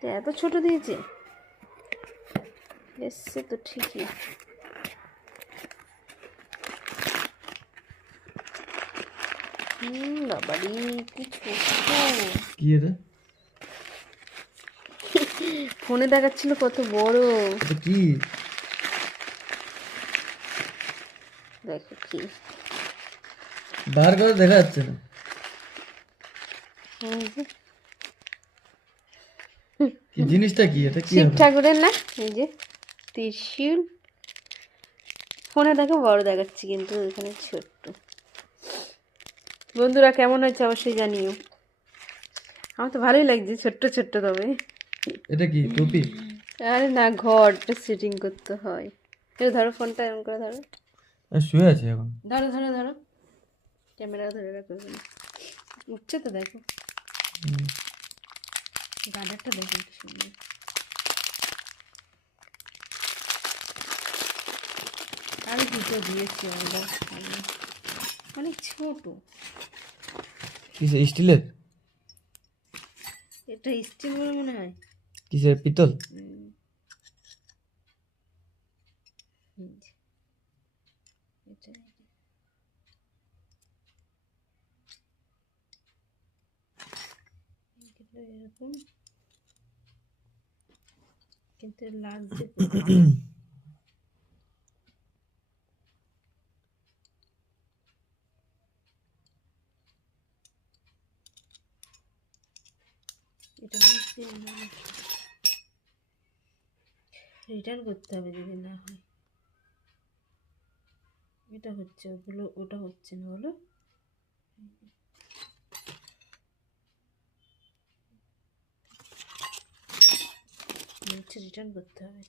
তো এত ছোট দিয়েছে, এসছে তো ঠিকই। বাবারি কি ছোট। কি এটা? ফোনে দেখাচ্ছিল কত বড়। এটা কি? দেখো কি বার করে দেখা যাচ্ছে না। কি জিনিসটা কি? এটা কি শিব হবে? ঠাকুরের না, এই যে ত্রিশূল। ফোনে দেখো বড় দেখাচ্ছি, কিন্তু এখানে ছোট্ট। বন্ধুরা কেমন হয়েছে অবশ্যই জানিও। আমার তো ভালোই লাগছে, ছোট্ট ছোট্ট তবে। এটা কি টুপি? আরে না, ঘরটা সেটিং করতে হয়। এটা ধরো, ফোনটা এরকম করে ধরো, শুয়ে আছে এখন। ধরো ধরো ধরো, ক্যামেরা ধরে রাখো। উঠছে তো দেখো, গার্ডারটা দেখো কি সুন্দর। আমি দুটো দিয়েছি অর্ডার, অনেক ছোট। কিসের স্টিলের? এটা স্টিল বলে মনে হয়। কিসের পিতল? এটা এরকম, কিন্তু লাগছে। এটা রিটার্ন করতে হবে যদি না হয়। এটা হচ্ছে, ওগুলো ওটা হচ্ছে না, বলো। রিটার্ন করতে হবে।